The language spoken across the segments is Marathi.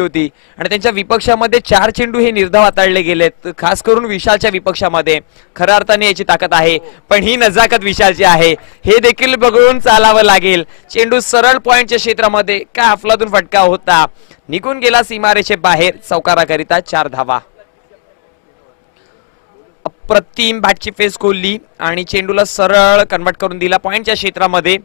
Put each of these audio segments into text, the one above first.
होती आणि त्यांच्या विपक्षामध्ये 4 चेंडू हे निर्धाव हाताळले गेलेत. खास करून विशालच्या विपक्षामध्ये खऱ्या अर्थाने याची ताकद आहे, पण ही नजाकत विशालची आहे हे देखील बघून चालावं लागेल. चेंडू सरळ पॉइंटच्या क्षेत्रामध्ये काय अफलातून फटका होता, निघून गेला सीमारेषे बाहेर. चौकाराकरिता 4 धावा. अप्रतिम बॅटची फेस खोलली आणि चेंडूला सरळ कन्वर्ट करून दिला पॉइंटच्या क्षेत्रामध्ये.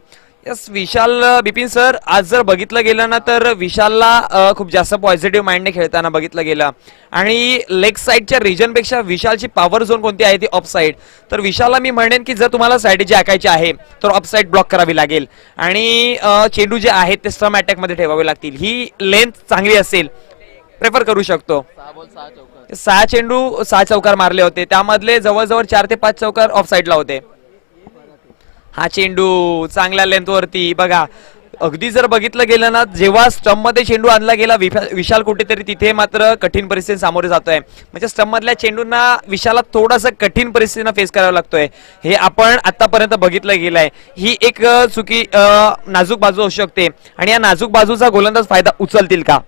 यस विशाल बिपिन सर, आज जर बघितलं गेलं ना तर विशालला खूप जास्त पॉझिटिव्ह माइंडने खेळताना बघितलं गेलं आणि लेग साईडच्या रिजन पेक्षा विशालची पॉवर झोन कोणती आहे ती ऑफ साईड. तर विशालला मी म्हणेन की जर तुम्हाला स्ट्रॅटेजी आखायची आहे तर ऑफ साईड ब्लॉक करावी लागेल आणि चेंडू जे आहेत ते स्टम्प अटॅक मध्ये ठेवावे लागतील. ही लेंथ चांगली असेल प्रेफर करू शकतो. 6 चेंडू 6 चौकार मारले होते, त्यामधले जवळजवळ 4 ते 5 चौकार ऑफ साईडला होते. हा चेंडू चांगल्या लेंथ वरती बघा. अगदी जर बघितलं गेलं ना जेव्हा स्टंप मध्ये चेंडू आणला गेला विशाल कुठेतरी तिथे मात्र कठीण परिस्थिती सामोरे जातोय. म्हणजे स्टंप मधल्या चेंडूंना विशालला थोडासा कठीण परिस्थितीनं फेस करावा लागतोय. हे आपण आतापर्यंत बघितलं गेलंय. ही एक चुकी नाजूक बाजू असू शकते आणि या नाजूक बाजूचा गोलंदाज फायदा उचलतील का?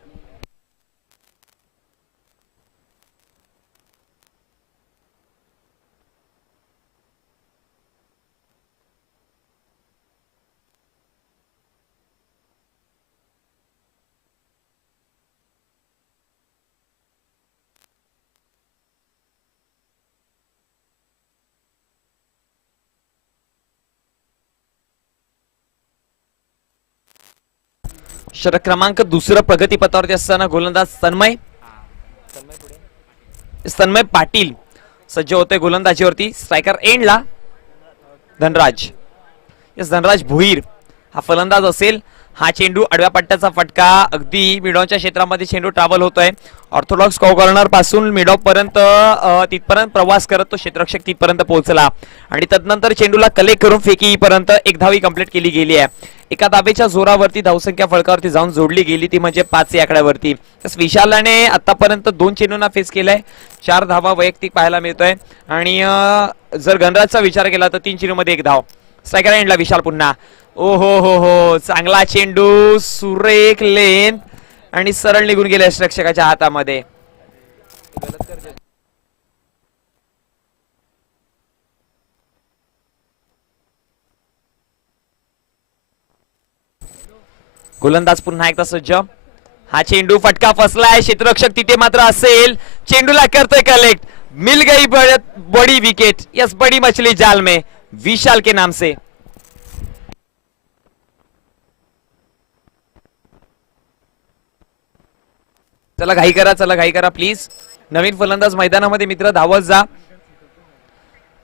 षटक क्रमांक 2 प्रगतीपथावरती असताना गोलंदाज तन्मय पाटील सज्ज होते गोलंदाजीवरती. स्ट्रायकर एंडला धनराज. यस धनराज भोईर हा फलंदाज असेल. हा चेंडू आडव्या पट्ट्याचा फटका अगदी मिडॉनच्या क्षेत्रामध्ये चेंडू ट्रॅव्हल होतोय. ऑर्थोडॉक्स कॉर्नर पासून मिडॉप पर्यंत तिथपर्यंत प्रवास करत तो क्षेत्ररक्षक तिथपर्यंत पोहोचला आणि तदनंतर चेंडूला कलेक्ट करून फेकीपर्यंत एक धावी कंप्लीट केली गेली आहे. एका धावेच्या जोरावरती धावसंख्या फळकावरती जाऊन जोडली गेली ती म्हणजे 5 या आकड्यावरती. विशालाने आतापर्यंत 2 चेंडूंना फेस केलाय. 4 धावा वैयक्तिक पाहायला मिळतोय आणि जर गणराजचा विचार केला तर 3 चेंडूमध्ये 1 धाव. स्ट्रायकर एंडला विशाल पुन्हा. ओ हो चांगला चेंडू सुरेख लेंथ आणि सरळ निघून गेले रक्षकाच्या हातामध्ये. गोलंदाज पुन्हा एकदा सज्ज. हा चेंडू फटका फसलाय. क्षेत्ररक्षक तिथे मात्र असेल. चेंडूला करतोय कलेक्ट. मिल गई बड़ी विकेट. यस बड़ी मछली जाल में विशाल के नाम से. चला घाई करा प्लीज. नवीन फलंदाज मैदानामध्ये मित्र धावत जा.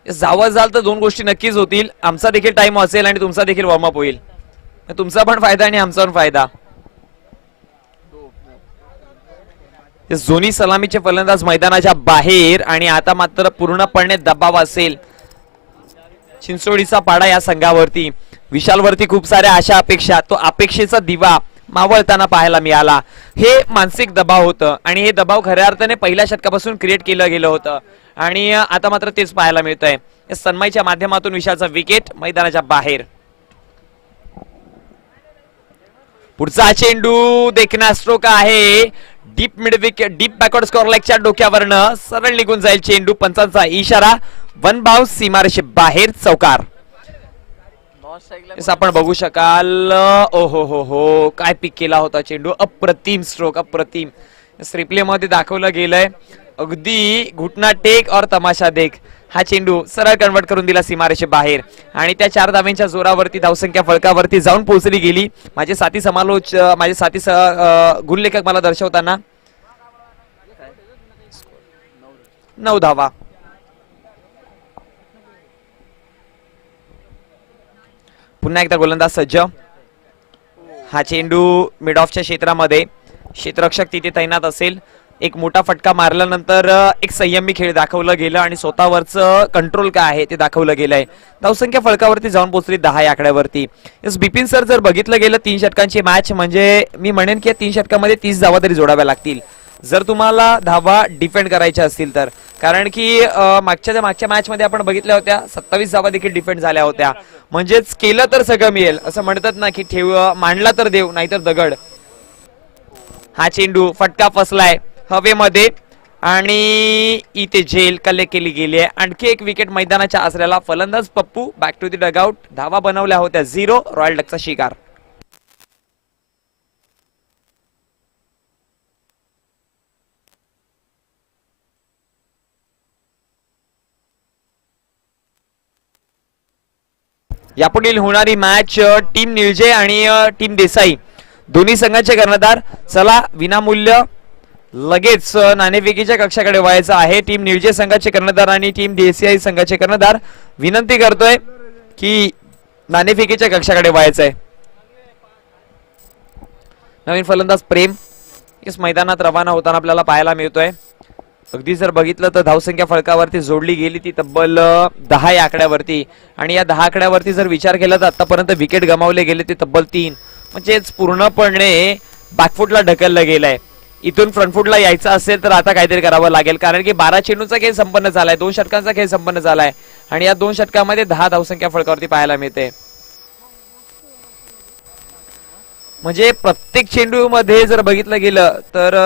धावत जाल तर 2 गोष्टी नक्कीच होतील. आमचा देखील टाइम असेल आणि तुमचा देखील वॉर्मअप होईल. तुमचा पण फायदा आणि आमचा पण फायदा. दोन्ही सलामीचे फलंदाज मैदानाच्या बाहेर आणि आता मात्र पूर्णपणे दबाव असेल चिंचोळीचा पाडा या संघावरती. विशालवरती खूप साऱ्या आशा अपेक्षा, तो अपेक्षेचा दिवा मावळताना पाहायला मिळाला. हे मानसिक दबाव होतं आणि हे दबाव खऱ्या अर्थाने पहिल्या षटकापासून क्रिएट केलं गेलं होतं आणि आता मात्र तेच पाहायला मिळतंय. सन्माईच्या माध्यमातून विशालचा विकेट मैदानाच्या बाहेर. पुढचा चेंडू देखना स्ट्रोक आहे. Deep mid wicket, deep backward square लेगच्या डोक्यावरनं सरळ निघून जाईल चेंडू. पंचांचा इशारा. 1 बाउन्स सीमारेषे बाहेर. चौकार. आपण बघू शकाल. ओ हो काय पिक केला होता चेंडू. अप्रतिम स्ट्रोक, अप्रतिम. रिप्ले मध्ये दाखवलं गेलंय अगदी घुटना टेक और तमाशा देख. हा चेंडू सरळ कन्वर्ट करून दिला सीमारेषे बाहेर आणि त्या 4 धाव्यांच्या जोरावरती धावसंख्या फळकावरती जाऊन पोहोचली गेली. माझे साथी गुणलेखक मला दर्शवताना 9 धावा. पुन्हा एकदा गोलंदाज सज्ज. हा चेंडू मिड ऑफच्या क्षेत्रामध्ये क्षेत्ररक्षक तिथे तैनात असेल. एक मोठा फटका मारल्यानंतर एक संयमी खेळ दाखवलं गेलं आणि स्वतःवरचं कंट्रोल काय आहे ते दाखवलं गेलंय. धावसंख्या फळकावरती जाऊन पोहोचली 10 या आकड्यावरती. बिपिन सर, जर बघितलं गेलं 3 षटकांची मॅच म्हणजे मी म्हणेन की 3 षटकामध्ये 30 धावा तरी जोडाव्या लागतील जर तुम्हाला धावा डिफेंड करायच्या असतील तर. कारण की मागच्या मॅच मध्ये आपण बघितल्या होत्या 27 धावा देखील डिफेंड झाल्या होत्या. म्हणजेच केलं तर सगळं मिळेल असं म्हणतात ना की ठेव मांडला तर देव नाहीतर दगड. हा चेंडू फटका फसलाय हवेमध्ये आणि इथे झेल कलेक्ट केली गेली आहे. आणखी एक विकेट मैदानाच्या आसऱ्याला. फलंदाज Pappu back to the dugout. धावा बनवल्या होत्या 0. रॉयल डकचा शिकार. यापुढील होणारी मॅच टीम निळजे आणि टीम देसाई दोन्ही संघाचे कर्णधार. चला विनामूल्य लगेच नाणेफेकीच्या कक्षाकडे व्हायचं आहे. टीम निळजे संघाचे कर्णधार आणि टीम देसाई संघाचे कर्णधार विनंती करतोय की नाणेफेकीच्या कक्षाकडे व्हायचंय. नवीन फलंदाज प्रेम इस मैदानात रवाना होताना आपल्याला पाहायला मिळतोय. अगदी जर बघितलं तर धावसंख्या फळकावरती जोडली गेली ती तब्बल 10 या आकड्यावरती. आणि या 10 आकड्यावरती जर विचार केला तर आतापर्यंत विकेट गमावले गेले ते तब्बल 3. म्हणजेच पूर्णपणे बॅकफुटला ढकललं गेलंय. इथून फ्रंटफुटला यायचं असेल तर आता काहीतरी करावं लागेल. कारण की 12 चेंडूचा खेळ संपन्न झालाय. 2 षटकांचा खेळ संपन्न झालाय आणि या 2 षटकामध्ये 10 धावसंख्या फळकावरती पाहायला मिळते. म्हणजे प्रत्येक चेंडू मध्ये जर बघितलं गेलं तर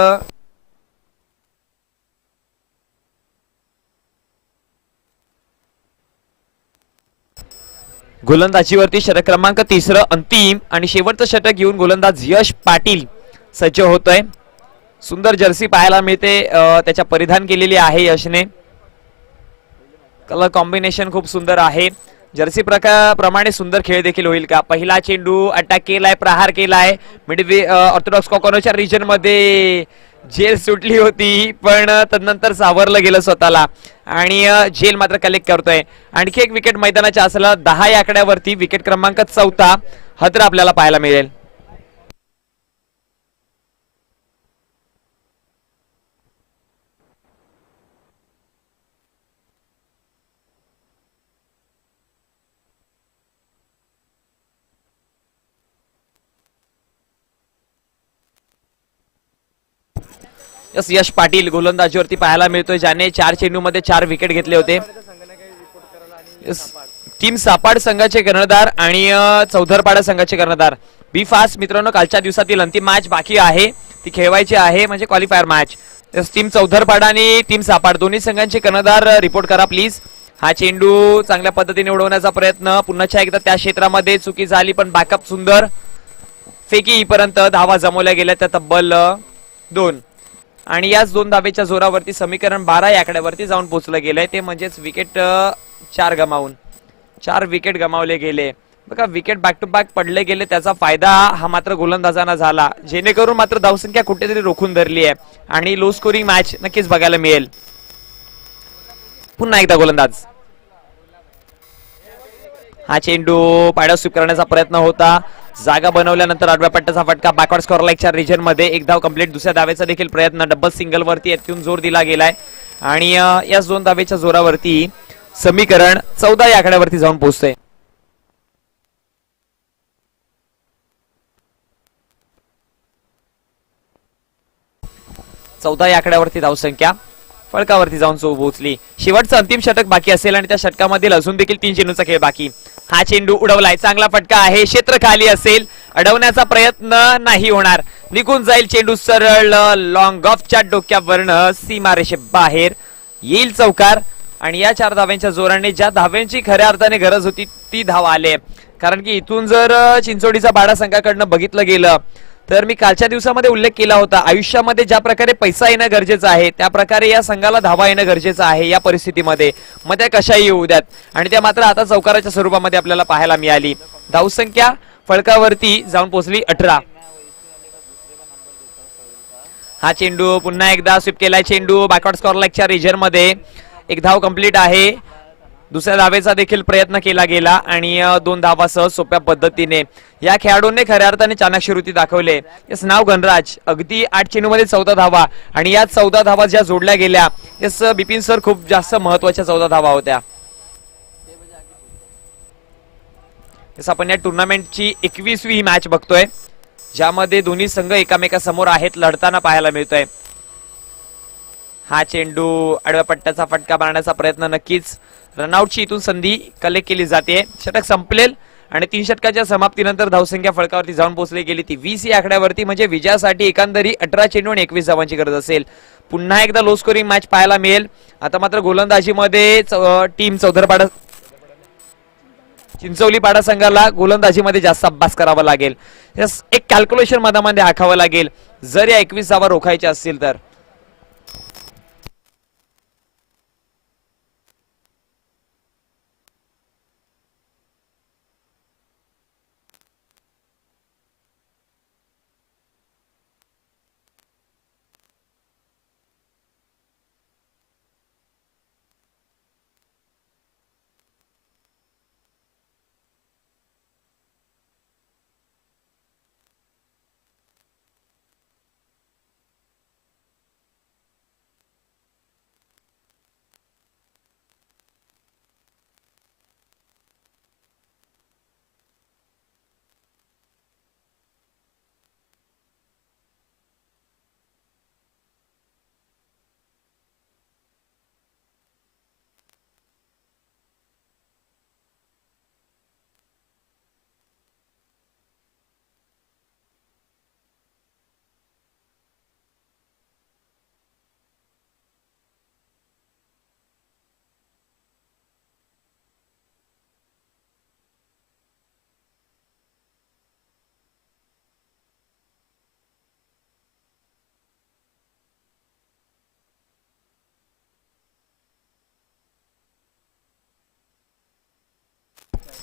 गोलंदाजीवरती षटक क्रमांक 3 अंतिम आणि शेवटचं षटक घेऊन गोलंदाज यश पाटील सज्ज होतोय. सुंदर जर्सी पाहायला मिळते त्याच्या परिधान केलेली आहे यशने. कलर कॉम्बिनेशन खूप सुंदर आहे. जर्सी प्रमाणे सुंदर खेळ देखील होईल का. पहिला चेंडू अटॅक केलाय, प्रहार केलाय मिडवे ऑर्थोडॉक्स कॉर्नरच्या रिजन मध्ये. जेल सुटली होती पण तदनंतर सावरलं गेलं स्वतःला आणि जेल मात्र कलेक्ट करतोय. आणखी एक विकेट मैदानाच्या असला 10 या आकड्यावरती. विकेट क्रमांक 4 हत्र आपल्याला पाहायला मिळेल. यश पाटील गोलंदाजीवरती पाहायला मिळतोय ज्याने 4 चेंडूमध्ये 4 विकेट घेतले होते. टीम सापाड संघाचे कर्णधार आणि चौधरपाडा संघाचे कर्णधार. बी फास्ट मित्रांनो, कालच्या दिवसातील अंतिम मॅच बाकी आहे ती खेळवायची आहे म्हणजे क्वालिफायर मॅच. टीम चौधरपाडा आणि टीम सापाड दोन्ही संघांचे कर्णधार रिपोर्ट करा प्लीज. हा चेंडू चांगल्या पद्धतीने उडवण्याचा प्रयत्न पुन्हा एकदा त्या क्षेत्रामध्ये चुकी झाली पण बॅकअप सुंदर. फेकी पर्यंत धावा जमवल्या गेल्या त्या तब्बल 2 आणि याच 2 धावेच्या जोरावरती समीकरण 12 या आकड्यावरती जाऊन पोहोचलं गेलंय. ते म्हणजेच विकेट 4 गमावून 4 विकेट गमावले गेले. बघा विकेट बॅक टू बॅक पडले गेले त्याचा फायदा हा मात्र गोलंदाजांना झाला जेणेकरून मात्र धावसंख्या कुठेतरी रोखून धरली आहे आणि लो स्कोरिंग मॅच नक्कीच बघायला मिळेल. पुन्हा एकदा गोलंदाज. हा चेंडू पाड्या स्वीप करण्याचा प्रयत्न होता. जागा बनवल्यानंतर आडव्या पट्ट्याचा फटका बॅकवर्ड स्कोअर लाईकच्या रिजन मध्ये. एक धाव कंप्लीट. दुसऱ्या धावेचा देखील प्रयत्न डबल सिंगल वरती येथून जोर दिला गेलाय आणि याच 2 धावेच्या जोरावरती समीकरण 14 या आकड्यावरती जाऊन पोहोचतोय. चौदा या आकड्यावरती धावसंख्या फळकावरती जाऊन पोहोचली. शेवटचं अंतिम षटक बाकी असेल आणि त्या षटकामधील अजून देखील 3 चेंडूचा खेळ बाकी. हा चेंडू उडवलाय. चांगला फटका आहे. क्षेत्र खाली असेल. अडवण्याचा प्रयत्न नाही होणार. निघून जाईल चेंडू सरळ लॉंग ऑफच्या डोक्यावरनं सीमारेषे बाहेर येईल चौकार. आणि या 4 धाव्यांच्या जोराने ज्या धाव्यांची खऱ्या अर्थाने गरज होती ती धाव आले. कारण की इथून जर चिंचोडीचा बाडा संघाकडनं बघितलं गेलं तर मी कालच्या दिवसामध्ये उल्लेख केला होता आयुष्यामध्ये ज्या प्रकारे पैसा येणं गरजेचं आहे त्या प्रकारे या संघाला धावा येणं गरजेचं आहे या परिस्थितीमध्ये. मग त्या कशाही येऊ द्यात आणि त्या मात्र आता चौकाराच्या स्वरूपामध्ये आपल्याला पाहायला मिळाली. धावसंख्या फळकावरती जाऊन पोहोचली 18. हा चेंडू पुन्हा एकदा स्वीप केलाय. चेंडू बॅकवर्ड स्कोअर लाईकच्या रिजन मध्ये. एक धाव कंप्लीट आहे. दुसऱ्या धावेचा देखील प्रयत्न केला गेला आणि 2 धावासह सोप्या पद्धतीने या खेळाडूंनी खऱ्या अर्थाने चाणक्यवृत्ती दाखवले. यस नाव गणराज. अगदी 8 चेंडूमध्ये 14 धावा आणि या 14 धावा ज्या जोडल्या गेल्या यस बिपिन सर खूप जास्त महत्वाच्या 14 धावा होत्या. यस आपण या टुर्नामेंटची 21वी मॅच बघतोय ज्यामध्ये दोन्ही संघ एकामेकासमोर आहेत लढताना पाहायला मिळतोय. हा चेंडू आडव्या पट्ट्याचा फटका मारण्याचा प्रयत्न नक्कीच रनआउटची इथून संधी कलेक्ट केली जाते. षटक संपलेल आणि 3 षटकाच्या समाप्तीनंतर धावसंख्या फळकावरती जाऊन पोहोचली गेली ती 20 या आकड्यावरती. म्हणजे विजयासाठी एकंदरी 18 चेंडू आणि 21 धावांची गरज असेल. पुन्हा एकदा लो स्कोरिंग मॅच पाहायला मिळेल. आता मात्र गोलंदाजीमध्ये टीम चौधरपाडा चिंचवलीपाडा संघाला गोलंदाजीमध्ये जास्त अभ्यास करावा लागेल. एक कॅल्क्युलेशन मधामध्ये आखावं लागेल जर या 21 धावा रोखायच्या असतील तर.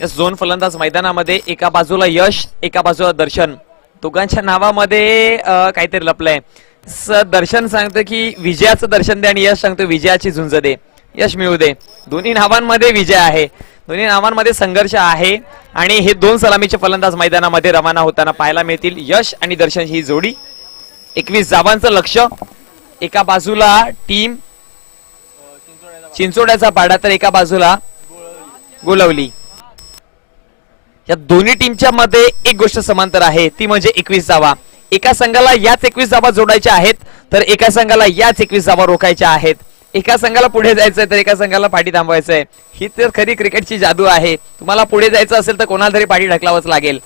झोन फलंदाज मैदानामध्ये एका बाजूला यश एका बाजूला दर्शन. दोघांच्या नावामध्ये काहीतरी लपलंय. दर्शन सांगतो की विजयाचं दर्शन दे आणि यश सांगतो विजयाची झुंज दे, यश मिळू दे. दोन्ही नावांमध्ये विजय आहे, दोन्ही नावांमध्ये संघर्ष आहे. आणि हे दोन सलामीचे फलंदाज मैदानामध्ये रवाना होताना पाहायला मिळतील. यश आणि दर्शन ही जोडी. 21 धावांचं लक्ष. एका बाजूला टीम चिंचोड्याचा पाडा तर एका बाजूला गोलवली. या दोन्ही टीमच्या मध्ये एक गोष्ट समांतर आहे ती म्हणजे 21 धावा. एका संघाला याच 21 धावा जोडायच्या आहेत तर एका संघाला याच 21 धावा रोखायच्या आहेत. एका संघाला पुढे जायचंय तर एका संघाला पाठी थांबवायचंय. ही तर खरी क्रिकेटची जादू आहे. तुम्हाला पुढे जायचं असेल तर कोणाला तरी पाठी ढकलावंच लागेल.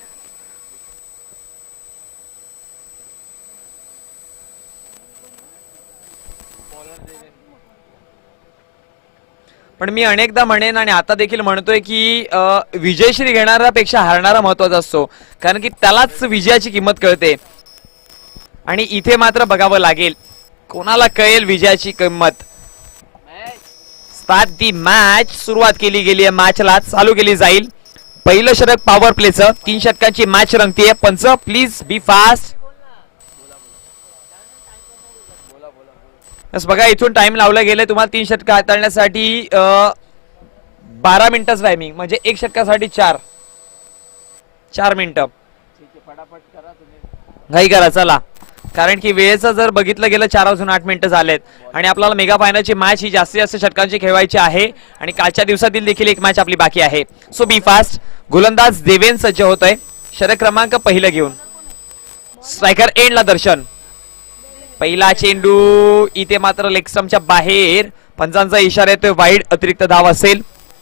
पण मी अनेकदा म्हणेन आणि आता देखील म्हणतोय की विजयश्री घेणाऱ्यापेक्षा हारणारा महत्वाचा असतो, कारण की त्यालाच विजयाची किंमत कळते. आणि इथे मात्र बघावं लागेल कोणाला कळेल विजयाची किंमत. Start the match. सुरुवात केली गेली आहे मॅचला. चालू केली जाईल. पहिलं षटक पॉवर प्लेचं. 3 षटकांची मॅच रंगतीये. पंच प्लीज बी फास्ट. बघा इथून टाइम लावला गेलाय तुम्हाला 3 षटक हाताळण्यासाठी. 12 मिनिटच टायमिंग, म्हणजे 1 षटकासाठी 4 मिनिटं. घाई करा चला, कारण की वेळेचं जर बघितलं गेलं 4 वाजून 8 मिनिटं झालेत आणि आपल्याला मेगा फायनलची मॅच ही जास्तीत जास्त षटकांची खेळवायची आहे आणि कालच्या दिवसातील देखील एक मॅच आपली बाकी आहे. सो बी फास्ट. गोलंदाज देवेन सज्ज होतोय षटक क्रमांक पहिलं घेऊन. स्ट्रायकर एंडला दर्शन. पहिला चेंडू इथे मात्र लेगस्टंपच्या बाहेर. पंचांचा इशारा येतोय वाईड. अतिरिक्त धाव असेल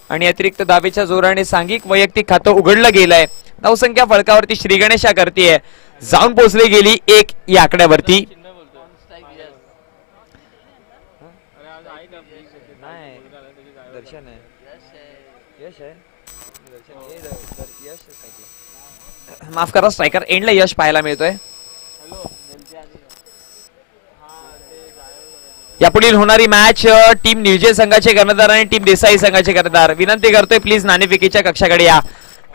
आणि अतिरिक्त धावेच्या जोराने सांघिक वैयक्तिक खातं उघडलं गेलंय. धावसंख्या फळकावरती श्री गणेशा करतीये. जाऊन पोहोचली गेली 1 या आकड्यावरती. माफ करा, स्ट्रायकर एंडला यश पाहायला मिळतोय. यापुढील होणारी मॅच टीम निवजे संघाचे कर्णधार आणि टीम देसाई संघाचे कर्णधार. विनंती करतोय प्लीज नाणेफेकीच्या कक्षाकडे या.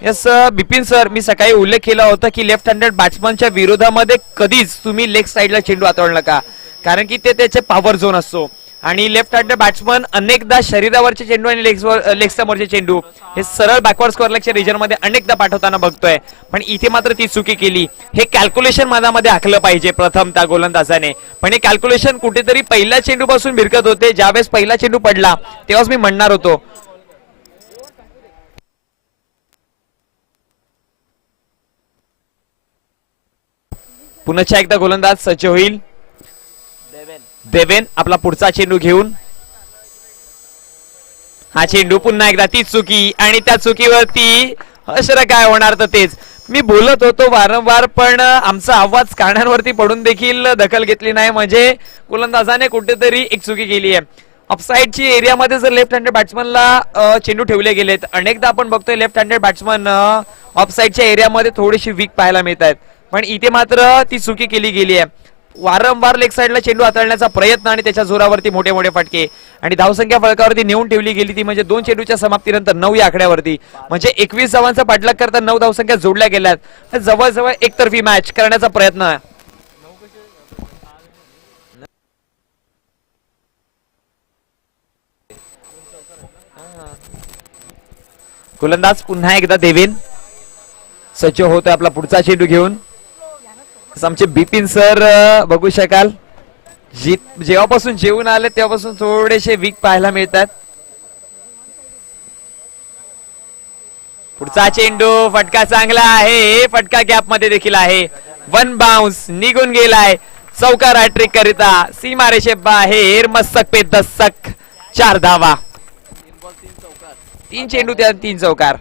यस बिपिन सर, मी सकाळी उल्लेख केला होता की लेफ्ट हँडेड बॅट्समनच्या विरोधामध्ये कधीच तुम्ही लेग साइडला चेंडू हाताळू नका, कारण की ते त्याचे पॉवर झोन असतो आणि लेफ्ट हँडेड बॅट्समन अनेकदा शरीरावरचे चेंडू आणि लेग समोरचे चेंडू हे सरळ बॅकवर्ड स्क्वेअर लेगच्या रिजन मध्ये अनेकदा पाठवताना बघतोय. पण इथे मात्र ती चुकी केली. हे कॅल्क्युलेशन मनामध्ये आखलं पाहिजे प्रथम त्या गोलंदाजाने. पण हे कॅल्क्युलेशन कुठेतरी पहिल्या चेंडू पासून भिरकत होते. ज्यावेळेस पहिला चेंडू पडला तेव्हाच मी म्हणणार होतो पुन्हा एकदा गोलंदाज सज्ज होईल. देवेन आपला पुढचा चेंडू घेऊन. हा चेंडू पुन्हा एकदा ती चुकी आणि त्या चुकीवरती अशा काय होणार तर तेच मी बोलत होतो वारंवार, पण आमचा आवाज कानांवरती पडून देखील दखल घेतली नाही. म्हणजे गोलंदाजाने कुठेतरी एक चुकी केली आहे. ऑफसाईडची एरियामध्ये जर लेफ्ट हँडेड बॅट्समनला चेंडू ठेवले गेलेत, अनेकदा आपण बघतोय लेफ्ट हँडेड बॅट्समन ऑफसाईडच्या एरियामध्ये थोडीशी वीक पाहायला मिळत आहेत, पण इथे मात्र ती चुकी केली गेली आहे. वारंवार लेग साईडला चेंडू हाताळण्याचा प्रयत्न आणि त्याच्या जोरावरती मोठे मोठे फटके आणि धावसंख्या फलकावरती नेऊन ठेवली गेली ती म्हणजे 2 चेंडूच्या समाप्तीनंतर 9 या आकड्यावरती. म्हणजे 21 धावांचा पाठलाग करता 9 धावसंख्या जोडल्या गेल्यात. जवळजवळ एकतर्फी मॅच करण्याचा प्रयत्न. गोलंदाज पुन्हा एकदा देवेन सज्ज होतोय आपला पुढचा चेंडू घेऊन. आमचे बिपिन सर बघू शकाल जेव्हापासून जेवून आले तेव्हापासून थोडेसे वीक पाहायला मिळतात. पुढचा चेंडू फटका चांगला आहे, फटका गॅप मध्ये देखील आहे. 1 बाउन्स निघून गेलाय. चौकार हॅट्रिक करिता सीमारेषे बाहेर मस्तक पे दस्तक. 4 धावा, 3 चेंडू त्या 3 चौकार.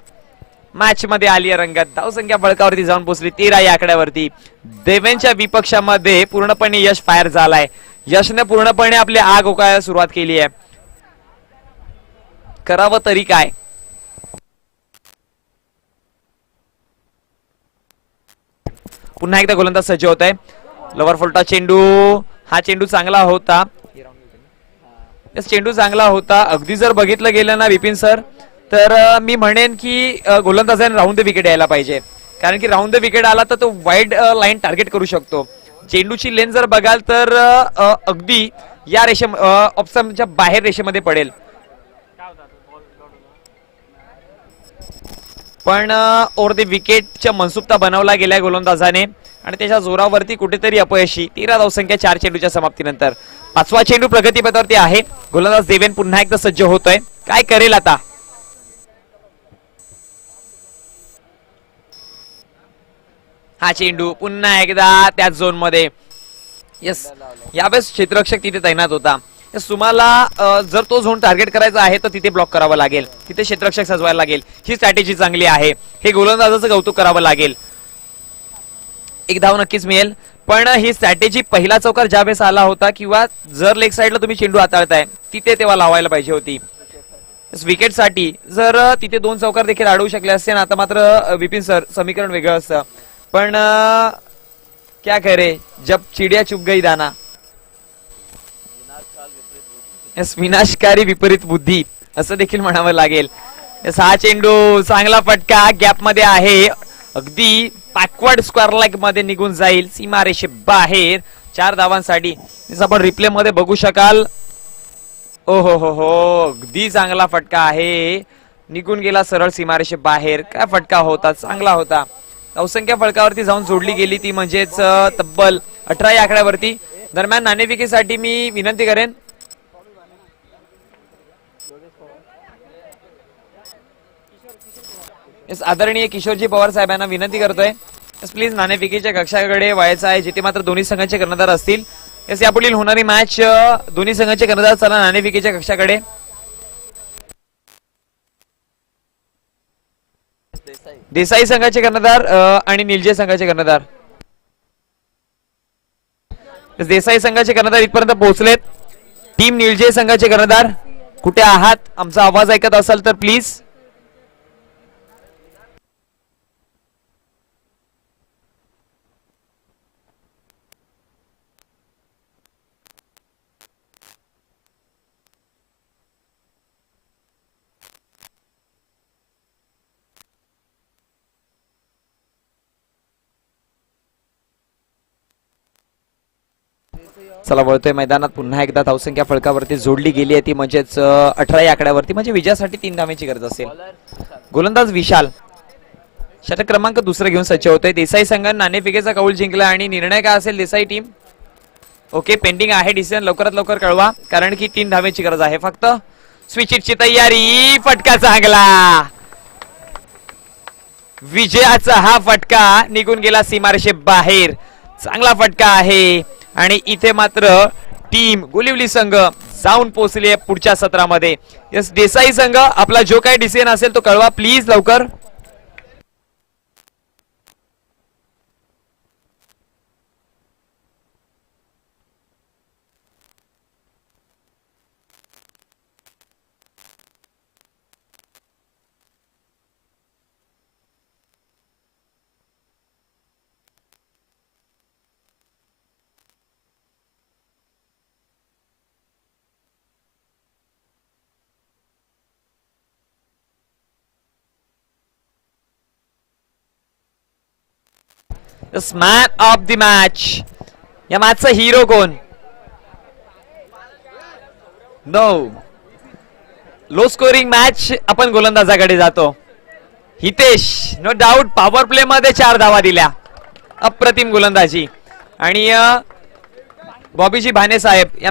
मॅच मध्ये आली रंगत. धावसंख्या फळकावरती जाऊन पोहोचली 13 या आकड्यावरती. देवेंच्या विपक्षामध्ये पूर्णपणे यश फायर झालाय. यशने पूर्णपणे आपली आग ओकायला सुरुवात केली आहे. करावं तरी काय. पुन्हा एकदा गोलंदाज सज्ज होत आहे. लोवर फुलटा चेंडू. हा चेंडू चांगला होता. चेंडू चांगला होता. अगदी जर बघितलं गेलं ना विपिन सर, तर मी म्हणेन की गोलंदाजाने राऊंड द विकेट यायला पाहिजे. कारण की राऊंड द विकेट आला तर तो वाईड लाईन टार्गेट करू शकतो. चेंडूची लेन जर बघाल तर अगदी या रेषे ऑप्शनच्या बाहेर रेषेमध्ये पडेल. पण ओव्हर द विकेटच्या मनसुबता बनवला गेलाय गोलंदाजाने आणि त्याच्या जोरावरती कुठेतरी अपयशी. 13 धावसंख्या 4 चेंडूच्या समाप्तीनंतर. 5वा चेंडू प्रगतीपथावरती आहे. गोलंदाज देवेन पुन्हा एकदा सज्ज होतोय. काय करेल आता. हा चेंडू पुन्हा एकदा त्याच झोन मध्ये. यस, यावेळेस क्षेत्ररक्षक तिथे तैनात होता. तुम्हाला जर तो झोन टार्गेट करायचा आहे तर तिथे ब्लॉक करावा लागेल, तिथे क्षेत्ररक्षक सजवायला लागेल. ही स्ट्रॅटेजी चांगली आहे. हे गोलंदाजाचं कौतुक करावं लागेल. 1 धाव नक्कीच मिळेल. पण ही स्ट्रॅटेजी पहिला चौकार ज्यावेळेस आला होता किंवा जर लेग साईडला तुम्ही चेंडू हाताळताय तिथे तेव्हा लावायला पाहिजे होती. विकेट साठी जर तिथे 2 चौकार देखील अडवू शकले असते ना. आता मात्र विपिन सर समीकरण वेगळं असतं. पण क्या करे जब चिडिया चुप गई दाना. विनाशकारी विपरीत बुद्धी असं देखील म्हणावं लागेल. 6 चेंडू चांगला फटका गॅप मध्ये आहे. अगदी बॅकवर्ड स्क्वेअर लेग मध्ये निघून जाईल सीमारेषे बाहेर. 4 धावांसाठी. आपण रिप्ले मध्ये बघू शकाल. ओ हो हो हो, अगदी चांगला फटका आहे. निघून गेला सरळ सीमारेषे बाहेर. काय फटका होता, चांगला होता. धावसंख्या फळकावरती जाऊन जोडली गेली ती म्हणजेच तब्बल 18 या आकड्यावरती. दरम्यान नाणेफेकीसाठी मी विनंती करेन आदरणीय किशोरजी पवार साहेबांना विनंती करतोय प्लीज नाणेफेकीच्या कक्षाकडे व्हायचं आहे जिथे मात्र दोन्ही संघाचे कर्णधार असतील. यापुढील होणारी मॅच दोन्ही संघाचे कर्णधार चला नाणेफेकीच्या कक्षाकडे. देसाई संघाचे कर्णधार आणि निलजे संघाचे कर्णधार. देसाई संघाचे कर्णधार इथपर्यंत पोहोचलेत. टीम निलजे संघाचे कर्णधार कुठे आहात, आमचा आवाज ऐकत असाल तर प्लीज. चला वळतोय मैदानात. पुन्हा एकदा धावसंख्या फळकावरती जोडली गेली आहे ती म्हणजेच 18 या आकड्यावरती. म्हणजे विजयासाठी 3 धावांची गरज असेल. गोलंदाज विशाल षटक क्रमांक 2 घेऊन सज्ज होतोय. देसाई संघाने नाणेफेकीचा कौल जिंकला आणि निर्णय काय असेल देसाई टीम. ओके, पेंडिंग आहे डिसिजन. लवकरात लवकर कळवा कारण की 3 धावांची गरज आहे फक्त. स्विचिटची तयारी. फटका चांगला. विजयाचा हा फटका निघून गेला सीमारेषे बाहेर. चांगला फटका आहे आणि इथे मात्र टीम गोलिवली संघ जाऊन पोहोचली पुढच्या सत्रामध्ये. यस, देसाई संघ आपला जो काही डिसिजन असेल तो कळवा प्लीज लवकर. Man of the match. या मॅचचा हिरो कोण? नो. Low scoring match. आपण गोलंदाजाकडे जातो. Hitesh no doubt power play मध्ये 4 धावा दिल्या. अप्रतिम गोलंदाजी. आणि बॉबीजी भाने साहेब यांना